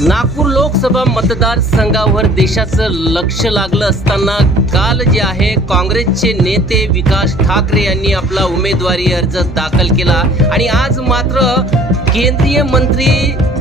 नागपूर लोकसभा मतदारसंघावर देशाचं लक्ष लागलं असताना काल जे आहे काँग्रेसचे नेते विकास ठाकरे यांनी आपला उमेदवारी अर्ज दाखल केला. आणि आज मात्र केंद्रीय मंत्री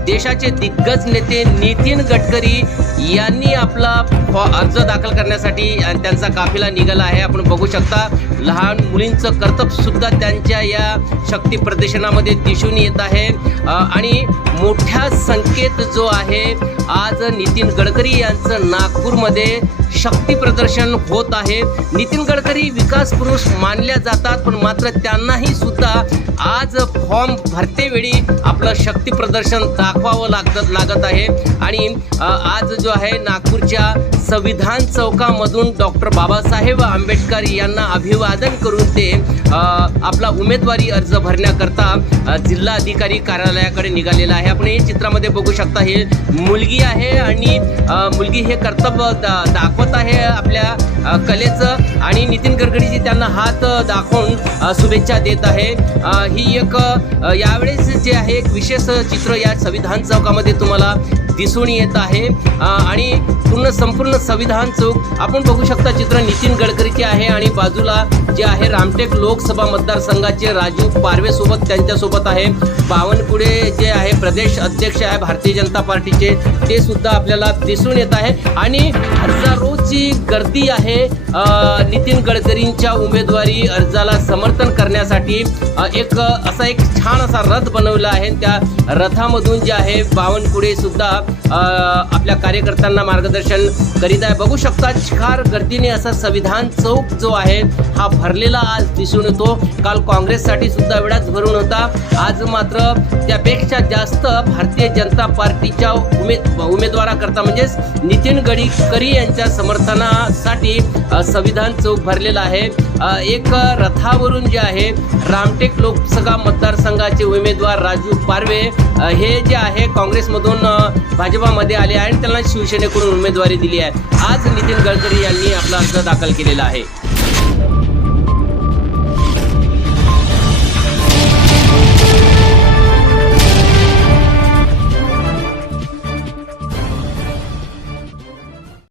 देशाचे दिग्गज नेते नितीन गडकरी यांनी आपला फॉ- अर्ज दाखल करण्यासाठी त्यांचा काफिला निघाला आहे. आपण बघू शकता लहान मुलींचं कर्तब सुद्धा त्यांच्या या शक्ती प्रदर्शनामध्ये दिसून येत आहे. आणि मोठ्या संख्येत जो आहे आज नितीन गडकरी यांचं नागपूरमध्ये शक्ती प्रदर्शन होत आहे. नितीन गडकरी विकास पुरुष मानल्या जातात पण मात्र त्यांनाही सुद्धा आज फॉर्म भरतेवेळी आपलं शक्ती प्रदर्शन दाखवावं लागत लागत आहे. आणि आज जो आहे नागपूरच्या संविधान चौकामधून डॉक्टर बाबासाहेब आंबेडकर यांना अभिवादन करून ते आपला उमेदवारी अर्ज भरण्याकरता जिल्हा अधिकारी कार्यालयाकडे निघालेला आहे. आपण हे चित्रामध्ये बघू शकता हे मुलगी आहे आणि मुलगी हे कर्तव्य दा दाखवत आहे आपल्या कलेचं. आणि नितीन गडकरीजी त्यांना हात दाखवून शुभेच्छा देत आहे. ही एक यावेळेस जे आहे एक विशेष चित्र या संविधान चौकामध्ये तुम्हाला दिसून येत आहे. आणि पूर्ण संपूर्ण संविधान चौक आपण बघू शकता चित्र नितीन गडकरीचे आहे आणि बाजूला जे आहे रामटेक लोकसभा मतदारसंघाचे राजू पारवेसोबत त्यांच्यासोबत आहे. बावनकुळे जे आहे प्रदेश अध्यक्ष आहे भारतीय जनता पार्टीचे ते सुद्धा आपल्याला दिसून येत आहे. आणि हजारोची गर्दी आहे नितीन गडकरींच्या उमेदवारी अर्जाला समर्थन करण्यासाठी. एक असा एक छान असा रथ बनवला आहे. त्या रथामधून जे आहे बावनकुळे सुद्धा आपल्या कार्यकर्त्यांना मार्गदर्शन करीत आहे. बघू शकता शिखार गर्दीने असा संविधान चौक जो आहे हा भरलेला आज दिसून येतो. काल काँग्रेससाठी सुद्धा वेळाच भरून होता. आज मात्र त्यापेक्षा जास्त भारतीय जनता पार्टीच्या उमेद उमेदवाराकरता म्हणजेच नितीन गडकरी यांच्या समर्थनासाठी संविधान चौक भरलेला आहे. एक रथावरून जे आहे रामटेक लोकसभा मतदारसंघाचे उमेदवार राजू पारवे हे जे आहे काँग्रेसमधून भाजपामध्ये आले आहे आणि त्यांना शिवसेनेकडून उमेदवारी दिली आहे. आज नितीन गडकरी यांनी आपला अर्ज दाखल केलेला आहे.